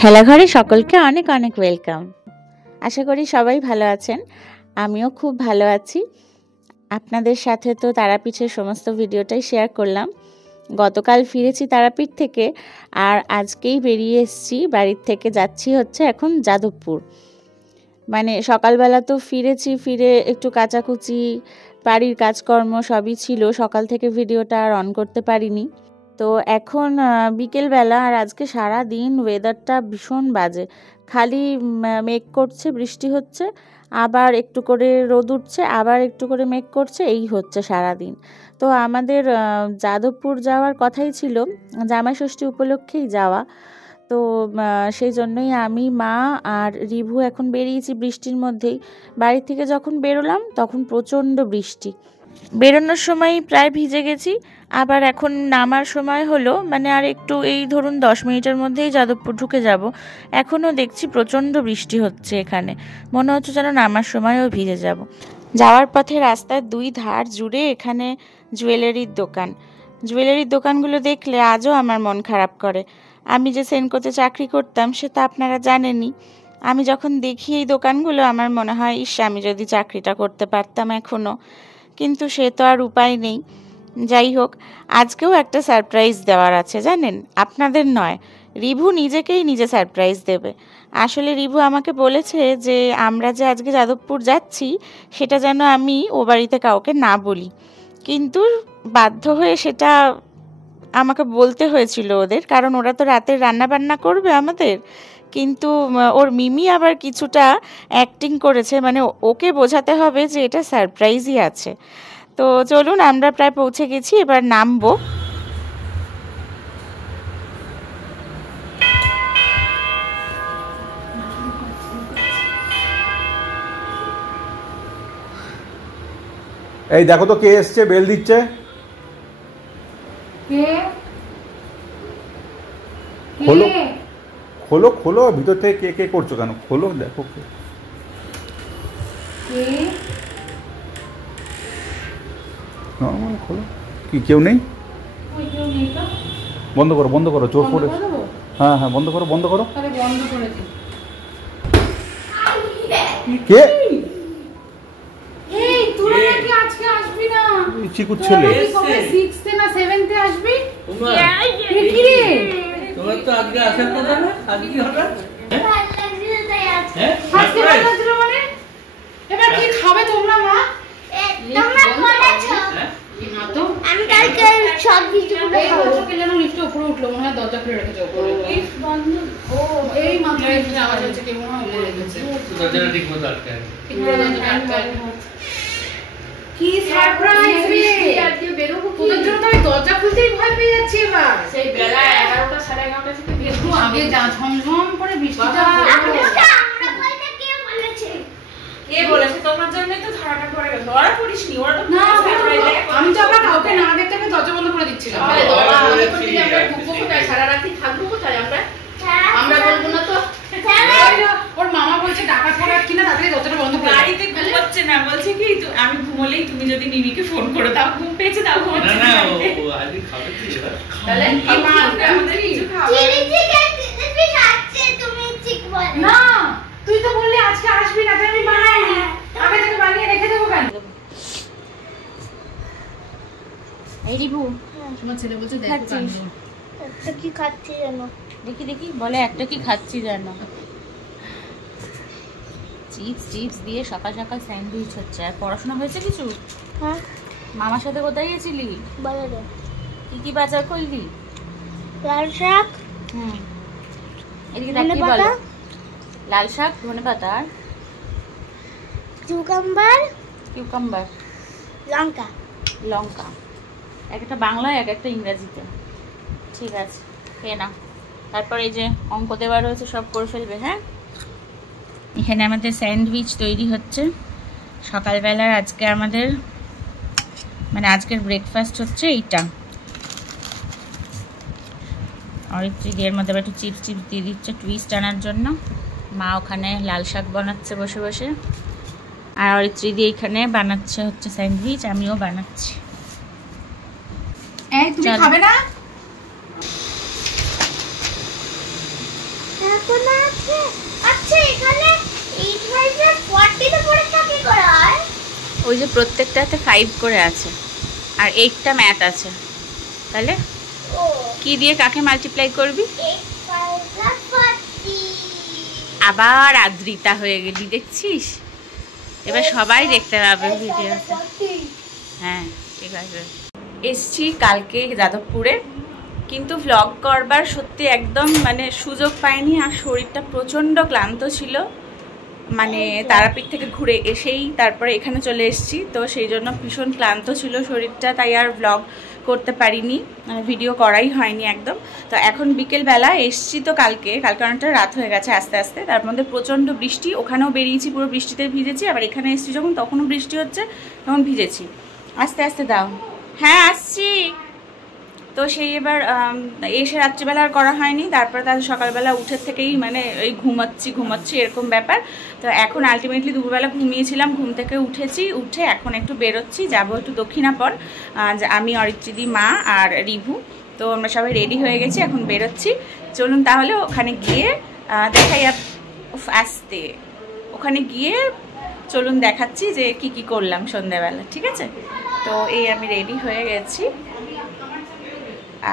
খেলাঘরে সকলকে অনেক অনেক ওয়েলকাম। আশা করি সবাই ভালো আছেন, আমিও খুব ভালো আছি। আপনাদের সাথে তো তারাপীঠের সমস্ত ভিডিওটাই শেয়ার করলাম। গতকাল ফিরেছি তারাপীঠ থেকে, আর আজকেই বেরিয়ে এসেছি বাড়ির থেকে। যাচ্ছি হচ্ছে এখন যাদবপুর। মানে সকালবেলা তো ফিরেছি, ফিরে একটু কাচাকুচি বাড়ির কাজকর্ম সবই ছিল, সকাল থেকে ভিডিওটা আর অন করতে পারিনি। তো এখন বিকেলবেলা, আর আজকে সারা দিন ওয়েদারটা ভীষণ বাজে, খালি মেঘ করছে, বৃষ্টি হচ্ছে, আবার একটু করে রোদ উঠছে, আবার একটু করে মেঘ করছে, এই হচ্ছে সারা দিন। তো আমাদের যাদবপুর যাওয়ার কথাই ছিল, জামাই ষষ্ঠী উপলক্ষেই যাওয়া। তো সেই জন্যই আমি, মা আর রিভু এখন বেরিয়েছি বৃষ্টির মধ্যেই। বাড়ি থেকে যখন বেরোলাম তখন প্রচণ্ড বৃষ্টি, বেরোনোর সময় প্রায় ভিজে গেছি, আবার এখন নামার সময় হলো, মানে আর একটু এই ধরুন 10 মিনিটের মধ্যেই যাদবপুর ঢুকে যাব। এখনও দেখছি প্রচণ্ড বৃষ্টি হচ্ছে এখানে, মনে হচ্ছে যেন নামার সময়ও ভিজে যাব। যাওয়ার পথে রাস্তার দুই ধার জুড়ে এখানে জুয়েলারির দোকান। জুয়েলারির দোকানগুলো দেখলে আজও আমার মন খারাপ করে। আমি যে সেনকোতে চাকরি করতাম সেটা আপনারা জানেনই। আমি যখন দেখি এই দোকানগুলো আমার মনে হয়, ইস, আমি যদি চাকরিটা করতে পারতাম এখনও, কিন্তু সে তো আর উপায় নেই। যাই হোক, আজকেও একটা সারপ্রাইজ দেওয়ার আছে জানেন, আপনাদের নয়, রিভু নিজেকেই নিজে সারপ্রাইজ দেবে। আসলে রিভু আমাকে বলেছে যে আমরা যে আজকে যাদবপুর যাচ্ছি সেটা যেন আমি ও বাড়িতে কাউকে না বলি, কিন্তু বাধ্য হয়ে সেটা আমাকে বলতে হয়েছিল ওদের, কারণ ওরা তো রাতের রান্না বান্না করবে আমাদের। কিন্তু ওর মিমি আবার কিছুটা অ্যাক্টিং করেছে, মানে ওকে বোঝাতে হবে যে এটা সারপ্রাইজই আছে। তো চলুন, আমরা প্রায় পৌঁছে গেছি, এবার নামবো। এই দেখো তো কে এসছে, বেল দিচ্ছে। খোলো খোলো খোলো, ভিতর থেকে কে কে করছো কেন? খোলো, দেখো কে। খোলো, কি কেউ নেই? বন্ধ করো, বন্ধ করো, চোর পড়ে। হ্যাঁ হ্যাঁ, বন্ধ করো, বন্ধ করো। কে? চিকুর ছেলে। এবার কি খাবে তোমরা? মা তোমরা বলেছো আমি কালকে সব ভিডিওগুলো খাবো। কে যেন লিফটে উপরে উঠলো, মনে হয় দরজা খুলে রেখেছে উপরে। লিফট বন্ধ। ও এই মাত্র লিফটে আওয়াজ হচ্ছে, কে মনে হয় উপরে রেখেছে। দরজাটা ঠিক মতো আটকে আছে। ঠিক মতো দরজাটা আটকে আছে। কি সারপ্রাইজ রে! আজকে বেরোবো কি? তোদের জন্য তো আমি দরজা খুলতেই ভয় পেয়ে যাচ্ছি এবার। সেই বেলা 11টা 11:30 থেকে একটু আগে যা ঝমঝম করে বৃষ্টিটা। আমরা বলতে কে বলেছে? কে বলেছে? তোমার জন্যই তো ধারাটা পড়ে গেছে। ওরা পড়িসনি, ওরা তো না, আমি তো আবার কাউকে না দেখতে আমি দরজা বন্ধ করে দিচ্ছিলাম। আরে দরজা বন্ধ করে দিলে আমরা ঢুকবো কোথায়? সারা রাতই থাকবো কোথায় আমরা? আমরা বলবো না তো। ওর মামা বলছে ডাকাত পড়ার কিনা, তাড়াতাড়ি দরজাটা বন্ধ করে। বাড়িতে ঘুমোচ্ছে না, বলছে কি আমি ঘুমোলেই তুমি যদি মিমিকে ফোন করে দাও, ঘুম পেয়েছে দাও, ঘুমোচ্ছে না। ও আজকে খাবে কি সেটা? তাহলে কি মা আমাদের কিছু খাওয়া? চিড়ি খাচ্ছে, তুমি ঠিক বল না। তুই তো বললি আজকে আসবি না, আমি বানাইনি। আমি তোকে বানিয়ে রেখে দেবো কেন? এই রিভু, তোমার ছেলে বলছে দেখো কাণ্ড। একটা কি খাচ্ছি জানো? দেখি দেখি, বলে একটা কি খাচ্ছি জানো? চিপস চিপস দিয়ে সকাল সকাল স্যান্ডউইচ হচ্ছে। আর পড়াশোনা হয়েছে কিছু? হ্যাঁ। মামার সাথে কোথায় গেছিলি? বাজারে। কি কি বাজার করলি? লাল শাক, এদিকে দেখি বলো। লাল শাক, ধনেপাতা, আর কিউকাম্বার, লঙ্কা। লঙ্কা, একটা বাংলায় এক একটা ইংরেজিতে। ঠিক আছে, খেয়ে না। তারপর এই যে অঙ্ক দেওয়া রয়েছে, সব করে ফেলবে। হ্যাঁ, এখানে আমাদের স্যান্ডউইচ তৈরি হচ্ছে সকালবেলার। আজকে আমাদের মানে আজকের ব্রেকফাস্ট হচ্ছে এইটা। অরিত্রী এর মধ্যে একটু চিপস চিপস দিয়ে দিচ্ছে টুইস্ট আনার জন্য। মা ওখানে লাল শাক বানাচ্ছে বসে বসে, আর অরিত্রী দিয়ে এখানে বানাচ্ছে হচ্ছে স্যান্ডউইচ, আমিও বানাচ্ছি। এই তুমি খাবে না? কোনা আছে। আচ্ছা এখানে 8 5 40 তে পরীক্ষা কি করা হয়? ওই যে প্রত্যেকটাতে 5 করে আছে আর 8টা ম্যাথ আছে। তাহলে ও কি দিয়ে কাকে মাল্টিপ্লাই করবি? 8 5 40। আবার আদ্রিতা হয়ে গেলি দেখছিস। এবার সবাই দেখতে পাবে ভিডিওটা। হ্যাঁ ঠিক আছে। এসছি কালকে যাদবপুরে, কিন্তু ভ্লগ করবার সত্যি একদম মানে সুযোগ পাইনি। আর শরীরটা প্রচণ্ড ক্লান্ত ছিল, মানে তারাপীঠ থেকে ঘুরে এসেই তারপরে এখানে চলে এসেছি, তো সেই জন্য ভীষণ ক্লান্ত ছিল শরীরটা, তাই আর ভ্লগ করতে পারিনি, মানে ভিডিও করাই হয়নি একদম। তো এখন বিকেলবেলা এসছি, তো কালকে অনেকটা রাত হয়ে গেছে আস্তে আস্তে, তার মধ্যে প্রচণ্ড বৃষ্টি, ওখানেও বেরিয়েছি পুরো বৃষ্টিতে ভিজেছি, আবার এখানে এসছি যখন তখনও বৃষ্টি হচ্ছে, তখন ভিজেছি। আস্তে আস্তে দাও। হ্যাঁ আসছি। তো সেই এবার এসে রাত্রিবেলা আর করা হয়নি, তারপরে তার সকালবেলা উঠে থেকেই মানে ওই ঘুমাচ্ছি এরকম ব্যাপার। তো এখন আলটিমেটলি দুপুরবেলা ঘুমিয়েছিলাম, ঘুম থেকে উঠে এখন একটু বেরোচ্ছি, যাবো একটু দক্ষিণাপন। আমি অরিত্রিদি, মা আর রিভু, তো আমরা সবাই রেডি হয়ে গেছি, এখন বেরোচ্ছি। চলুন তাহলে ওখানে গিয়ে দেখাই। আসতে ওখানে গিয়ে চলুন দেখাচ্ছি যে কি করলাম সন্ধ্যাবেলা, ঠিক আছে? তো এই আমি রেডি হয়ে গেছি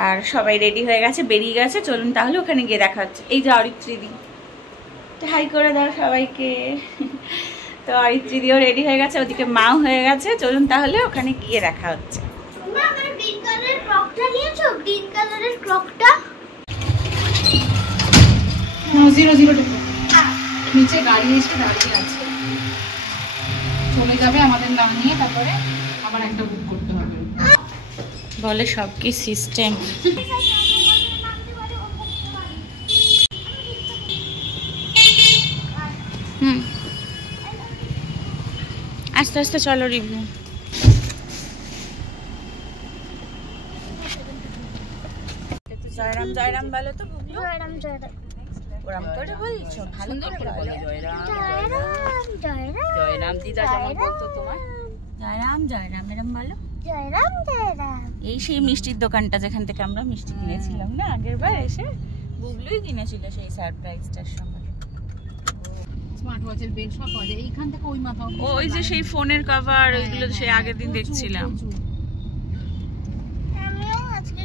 আর সবাই রেডি হয়ে গেছে, বেরিয়ে গেছে। চলুন তাহলে ওখানে গিয়ে দেখা হচ্ছে। এই যে অরিত্রিদি, হাই করে দাও সবাইকে। তো অরিত্রিদিও রেডি হয়ে গেছে, ওদিকে মাও হয়ে গেছে। চলুন তাহলে ওখানে গিয়ে দেখা হচ্ছে। আমার গ্রিন কালারের ক্রকটা নিয়েছো? গ্রিন কালারের ক্রকটা 0 নিচে গাড়ি এসে দাঁড়িয়ে আছে, চলে যাবে আমাদের না নিয়ে, তারপরে আবার একটা বুক করতে হবে। বলে সব কি সিস্টেম। আস্তে আস্তে চলো রিভিউ। জয়রাম জয়রাম বলো তো। জয়রাম জয়রাম ওরাম করে বলছো, ভালো করে বলো। জয়রাম জয়রাম জয়রাম জয়রাম দিদা যেমন বলতো তোমার, জয়রাম জয়রাম এরম বলো। জয়রাম জয়রাম। এই সেই মিষ্টির দোকানটা যেখান থেকে আমরা মিষ্টি কিনেছিলাম না আগের বার এসে, বুবলুই কিনেছিল সেই সারপ্রাইজটার সময়। স্মার্ট ওয়াচের বেল সব পাওয়া যায় এইখান থেকে। ওই মাথা ওই যে সেই ফোনের কভার, ওইগুলো সেই আগের দিন দেখছিলাম। আমিও আজকে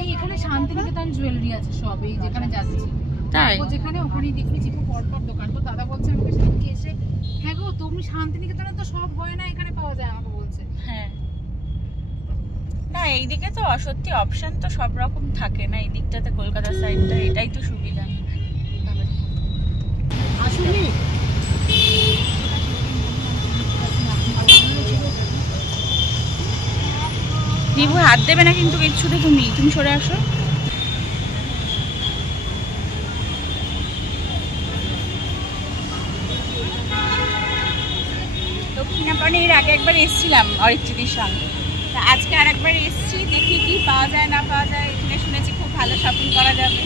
এই এখানে শান্তিনিকেতন জুয়েলারি আছে সব, এই যেখানে যাচ্ছি তাই ও যেখানে ওখানেই দেখবি চিপু পরপর দোকান। তো দাদা বলছে আমাকে সেদিনকে এসে, হ্যাঁ গো তুমি শান্তিনিকেতনে তো সব গয়না এখানে পাওয়া যায়, আমাকে বলছে। হ্যাঁ না এইদিকে তো সত্যি অপশন তো সব রকম থাকে না, এই দিকটাতে কলকাতা সাইডটা, এটাই তো সুবিধা। আসলে রিভু হাত দেবে না কিন্তু কিচ্ছুতে, তুমি সরে আসো। দক্ষিণাপনে এর আগে একবার এসেছিলাম অরিত্রিদির সঙ্গে, আজকে আর একবার এসেছি, দেখি কি পাওয়া যায় না পাওয়া যায়। এখানে শুনেছি খুব ভালো শপিং করা যাবে।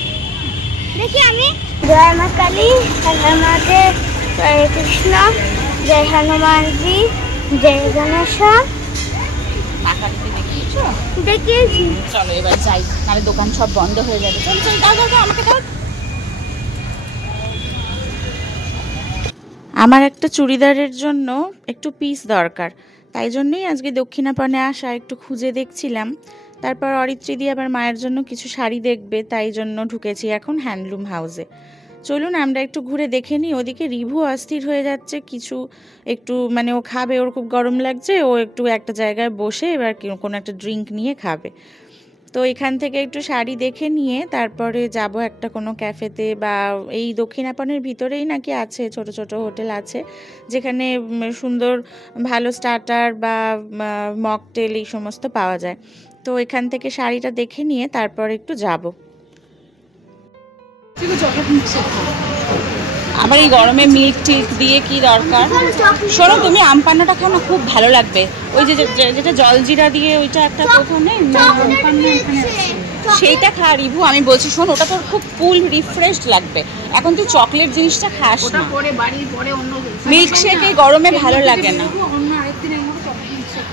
দেখি আমি জয় মা কালী, হনুমানদের হরে কৃষ্ণ, জয় হনুমানজি, জয় গণেশা। মা কালীকে দেখিয়েছো? দেখিয়েছি। চলো এবার যাই, নাহলে দোকান সব বন্ধ হয়ে যাবে। চল চল দাও দাও আমাকে দাও। আমার একটা চুড়িদারের জন্য একটু পিস দরকার, তাই জন্যই আজকে দক্ষিণাপনে আসা, একটু খুঁজে দেখছিলাম। তারপর অরিত্রিদি আবার মায়ের জন্য কিছু শাড়ি দেখবে, তাই জন্য ঢুকেছি এখন হ্যান্ডলুম হাউসে। চলুন আমরা একটু ঘুরে দেখে নিই। ওদিকে রিভু অস্থির হয়ে যাচ্ছে, কিছু একটু মানে ও খাবে, ওর খুব গরম লাগছে, ও একটু একটা জায়গায় বসে এবার কোনো একটা ড্রিঙ্ক নিয়ে খাবে। তো এখান থেকে একটু শাড়ি দেখে নিয়ে তারপরে যাব একটা কোনো ক্যাফেতে, বা এই দক্ষিণাপনের ভিতরেই নাকি আছে ছোট ছোট হোটেল আছে, যেখানে সুন্দর ভালো স্টার্টার বা মকটেল এই সমস্ত পাওয়া যায়। তো এখান থেকে শাড়িটা দেখে নিয়ে তারপর একটু যাব। আবার এই গরমে মিল্ক টিল্ক দিয়ে কি দরকার। শোনো তুমি আম পান্নাটা খাও না, খুব ভালো লাগবে। ওই যে যেটা জলজিরা দিয়ে ওইটা একটা কোথাও নেই, সেইটা খা রিভু। আমি বলছি শোন, ওটা তোর খুব ফুল রিফ্রেশড লাগবে। এখন তুই চকলেট জিনিসটা খাস না, মিল্ক শেক এই গরমে ভালো লাগে না।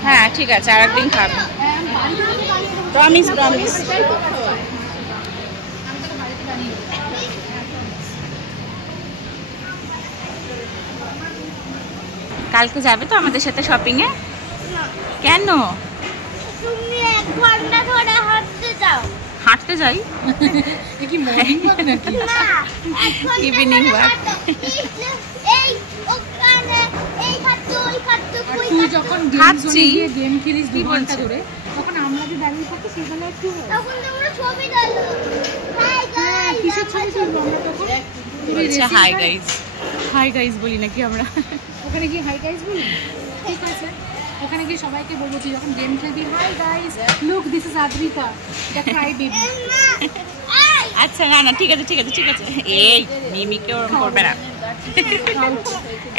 হ্যাঁ ঠিক আছে, আরেকদিন খাবো, প্রমিস প্রমিস। কালকে যাবে তো আমাদের সাথে শপিং এ? না, কেন? তুমি 1 ঘন্টা ধরে হাঁটতে যাও। হাঁটতে যাই? কি মর্নিং ওয়াক নাকি? না, 1 ঘন্টা Evening ধরে walk. হাঁটো। এই ওখানে এই হাঁটো, ওই হাঁটো, আর ওই তুই হাঁটো। যখন গেম হাঁটছি। জোনে গিয়ে গেম খেলিস 2 ঘন্টা বলছে? ধরে, তখন আমরা যে দাঁড়িয়ে থাকি সেখানে একটু তখন তোমরা ছবি তোলো। হাই গাইস, কিসের ছবি তুলবো আমরা তখন? বলছে হাই গাইস। হাই গাইস বলি নাকি আমরা? ওখানে গিয়ে হাই গাইস বলি? ঠিক আছে, ওখানে গিয়ে সবাইকে বলবো তুই যখন গেম খেলবি, hi guys, look this is Adrita, the Cry baby. আচ্ছা না না ঠিক আছে ঠিক আছে ঠিক আছে। এই মিমিকে ওরকম করবে না।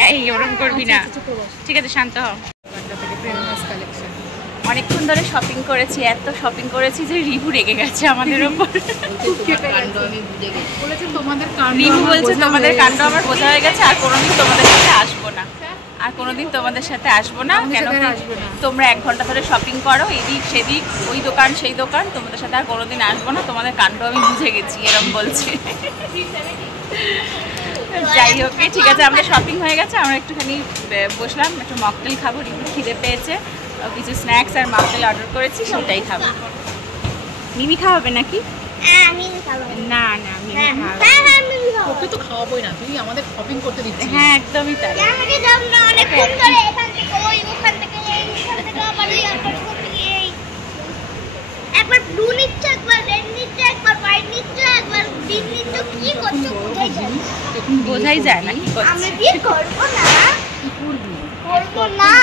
এই ওরকম করবি না। ঠিক আছে শান্ত হ। অনেকক্ষণ ধরে শপিং করেছি, এত শপিং করেছি যে রিভু রেগে গেছে আমাদের ওপর। বলেছে তোমাদের কাণ্ড রিভু আমার বলছে বোঝা তোমাদের হয়ে কাণ্ড গেছে। আমার বোঝা হয়ে গেছে, আর কোনোদিন তোমাদের সাথে আসবো না, আর কোনোদিন তোমাদের সাথে আসবো না। আমাদের কেন সাথে কি? আর আসবে না। তোমরা 1 ঘন্টা ধরে শপিং করো, এদিক সেদিক, ওই দোকান সেই দোকান, তোমাদের সাথে আর কোনোদিন আসবো না, তোমাদের কাণ্ড আমি বুঝে গেছি, এরকম বলছে। যাই হোক, ঠিক আছে, আমরা শপিং হয়ে গেছে, আমরা একটুখানি বসলাম, একটু মকটেল খাবো, রিভুর খিদে পেয়েছে, কিছু স্ন্যাক্স আর মকটেল অর্ডার করেছি, সেটাই খাবো। মিমি খাওয়াবে নাকি? আমি খাবো। না না মিমি হ্যাঁ খাওয়াবে। হ্যাঁ, আমি খাবো। ওকে তো খাওয়াবোই না, তুই আমাদের শপিং করতে দিচ্ছিস। হ্যাঁ একদমই তাই। আমাকে দাও না, অনেকক্ষণ ধরে এখান থেকে ওই, ওখান থেকে এই, ওখান থেকে আবার এই, আবার ওখান থেকে এই। একবার ব্লু নিচ্ছে, একবার রেড নিচ্ছে, একবার হোয়াইট নিচ্ছে, একবার গ্রিন নিচ্ছে, কি করছো বোঝাই যায় না। বোঝাই যায় না কি আমি করছে। বিয়ে করবো না, কি করবি? করবো না।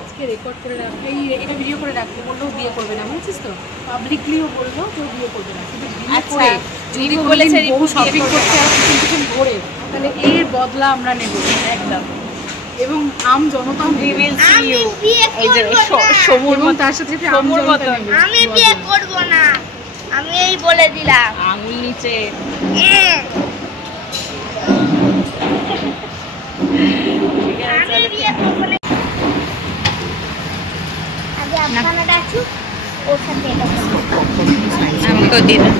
আজকে রেকর্ড করে রাখবে, এটা ভিডিও করে রাখবে, বললেও বিয়ে করবে না, বুঝছিস তো? পাবলিকলিও বললো কেউ বিয়ে করবে না, কিন্তু বিয়ে আচ্ছা, করে যদি রিভু কোনোদিন বলেছে বউ রিভু শপিং বিয়ে করতে আসে কিছু ভরে, তাহলে এর বদলা আমরা নেব একদম। এবং আম জনতা We will see আমি you. বিয়ে এই যে করবো না। সমুর এবং মতো, তার সাথে সাথে আম সমুর জনতা মতো নেবে। আমি বিয়ে করবো না, আমি এই বলে দিলাম। আঙুল নিচে। আমি বিয়ে করবো না। আগে আপনারা আসুক, ওর সাথে এটা করবো। আমাকেও দিয়ে দাও।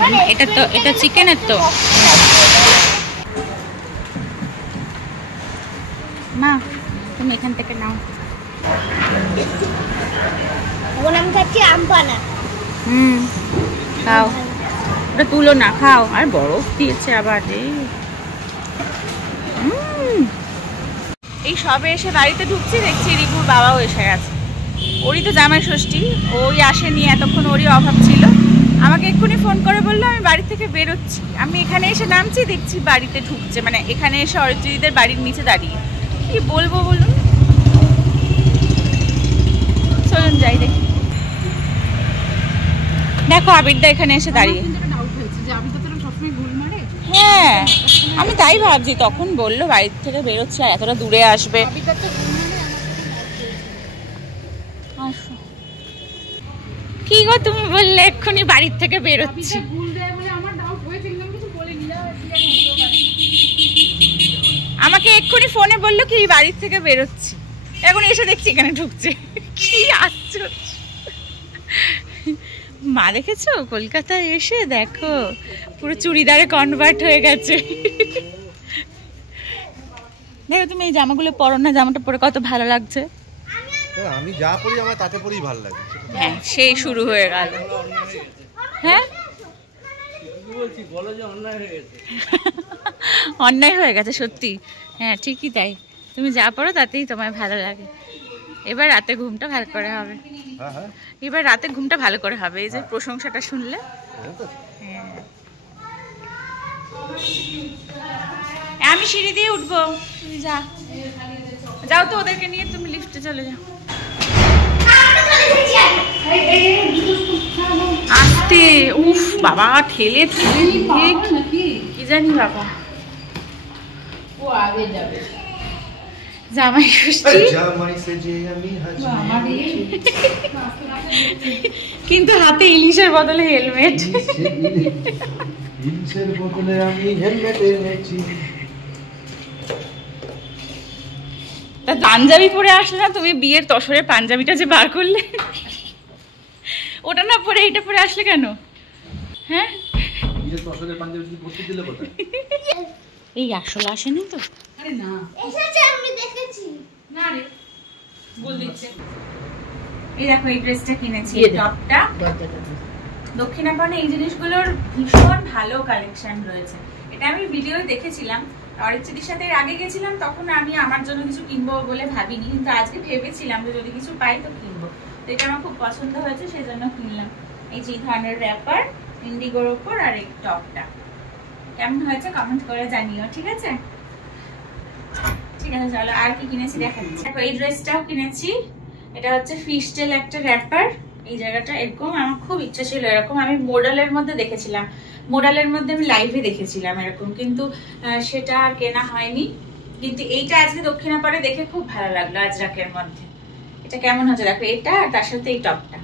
মানে এটা চিকেনের তো। মা তুমি এখান থেকে নাও। এখন আমি খাচ্ছি আম পানা। খাও, ওটা তুলো না, খাও। আর বরফ দিয়েছে আবার রে। এই সবে এসে বাড়িতে ঢুকছি, দেখছি রিপুর বাবাও এসে গেছে। ওরই তো জামাই ষষ্ঠী, ওই আসেনি এতক্ষণ, ওরই অভাব ছিল। আমাকে এক্ষুনি ফোন করে বললো আমি বাড়ি থেকে বেরোচ্ছি। আমি এখানে এসে নামছি, দেখছি বাড়িতে ঢুকছে, মানে এখানে এসে অরিত্রিদের বাড়ির নিচে দাঁড়িয়ে। কি বলবো বলুন, চলুন যাই দেখি। দেখো আবিরদা এখানে এসে দাঁড়িয়ে। আমার কিন্তু একটা ডাউট হয়েছে যে আমি তো তোর সবসময় ভুল মারে। হ্যাঁ আমি তাই ভাবছি, তখন বললো বাড়ি থেকে বেরোচ্ছে আর এতটা দূরে আসবে। আবিদার তো ভুল মারে, আমার আসো। কি গো তুমি বললে এক্ষুনি বাড়ির থেকে বেরোচ্ছি। আবিদার ভুল দেয় বলে আমার ডাউট হয়েছে, কিন্তু আমি কিছু বলিনি। আমাকে এক্ষুনি ফোনে বললো কি বাড়ির থেকে বেরোচ্ছি, এখন এসে দেখছি এখানে ঢুকছে। কি আশ্চর্য। মা দেখেছো কলকাতায় এসে দেখো পুরো চুড়িদারে কনভার্ট হয়ে গেছে। দেখো তুমি এই জামাগুলো পরো না, জামাটা পরে কত ভালো লাগছে। আমি যা পড়ি আমার তাতে পরেই ভালো লাগে। হ্যাঁ সেই শুরু হয়ে গেল। হ্যাঁ অন্যায় হয়ে গেছে সত্যি। হ্যাঁ ঠিকই তাই, তুমি যা পড়ো তাতেই তোমায় ভালো লাগে। এবার রাতে ঘুমটা ভালো করে হবে। হ্যাঁ হ্যাঁ, এবার রাতে ঘুমটা ভালো করে হবে, এই যে প্রশংসাটা শুনলে। হ্যাঁ আমি সিঁড়ি দিয়ে উঠবো, তুমি যা যাও তো, ওদেরকে নিয়ে তুমি লিফটে চলে যাও। আস্তে, উফ বাবা, ঠেলে ঠেলে কি জানি বাবা। ও আগে যাবে। জামাই ষষ্ঠী জামাই সেজে আমি হাজি কিন্তু হাতে ইলিশের বদলে হেলমেট। ইলিশের বদলে আমি হেলমেট এনেছি। তা পাঞ্জাবি পরে আসলে না তুমি, বিয়ের তসরের পাঞ্জাবিটা যে বার করলে, ওটা না পরে এইটা পরে আসলে কেন? হ্যাঁ বিয়ের তসরের পাঞ্জাবি পরতে দিলে কোথায়? এই আসলে আসেনি তো। আরে না এসেছে আমি দেখেছি। না রে বল দিচ্ছে। এই দেখো এই ড্রেসটা কিনেছি, এই টপটা। দক্ষিণাপনে এই জিনিসগুলোর ভীষণ ভালো কালেকশন রয়েছে। এটা আমি ভিডিও দেখেছিলাম, অরিত্রির সাথে আগে গেছিলাম, তখন আমি আমার জন্য কিছু কিনবো বলে ভাবিনি, কিন্তু আজকে ভেবেছিলাম যে যদি কিছু পাই তো কিনবো। তো এটা আমার খুব পছন্দ হয়েছে, সেই জন্য কিনলাম। এই যে ধরনের র্যাপার ইন্ডিগোর ওপর, আর এই টপটা কেমন হয়েছে কমেন্ট করে জানিও, ঠিক আছে? ঠিক আছে, চলো আর কি কিনেছি দেখাচ্ছি। দেখো এই ড্রেসটাও কিনেছি, এটা হচ্ছে ফিশটেল একটা র্যাপার। এই জায়গাটা এরকম, আমার খুব ইচ্ছা ছিল এরকম। আমি মোডালের মধ্যে দেখেছিলাম, মোডালের মধ্যে আমি লাইভে দেখেছিলাম এরকম, কিন্তু সেটা আর কেনা হয়নি। কিন্তু এইটা আজকে দক্ষিণাপাড়ে দেখে খুব ভালো লাগলো আজরাকের মধ্যে। এটা কেমন হচ্ছে দেখো, এটা আর তার সাথে এই টপটা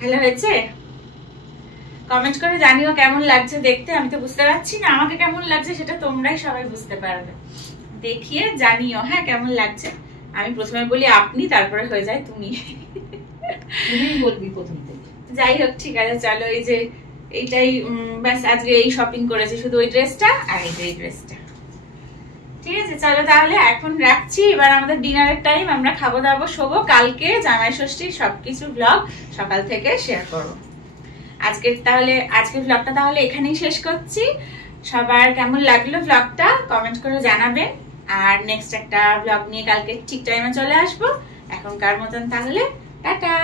ভালো হয়েছে। কমেন্ট করে জানিও কেমন লাগছে দেখতে। আমি তো বুঝতে পারছি না আমাকে কেমন লাগছে, সেটা তোমরাই সবাই বুঝতে পারবে। দেখিয়ে জানিও হ্যাঁ কেমন লাগছে। আমি প্রথমে বলি আপনি, তারপরে হয়ে যায় তুমি। তুমি বলবি প্রথম থেকে। যাই হোক, ঠিক আছে চলো। এই যে এইটাই ব্যাস, আজকে এই শপিং করেছি, শুধু ওই ড্রেসটা আর এই ড্রেসটা। ঠিক আছে চলো তাহলে এখন রাখছি। এবার আমাদের ডিনারের টাইম, আমরা খাবো দাবো, শোবো। কালকে জামাই ষষ্ঠীর সবকিছু ব্লগ সকাল থেকে শেয়ার করবো। আজকের ব্লগটা তাহলে এখানেই শেষ করছি। সবার কেমন লাগলো ব্লগটা কমেন্ট করে জানাবেন, আর নেক্সট একটা ব্লগ নিয়ে কালকে ঠিক টাইমে চলে আসবো। এখনকার মতন তাহলে টাটা।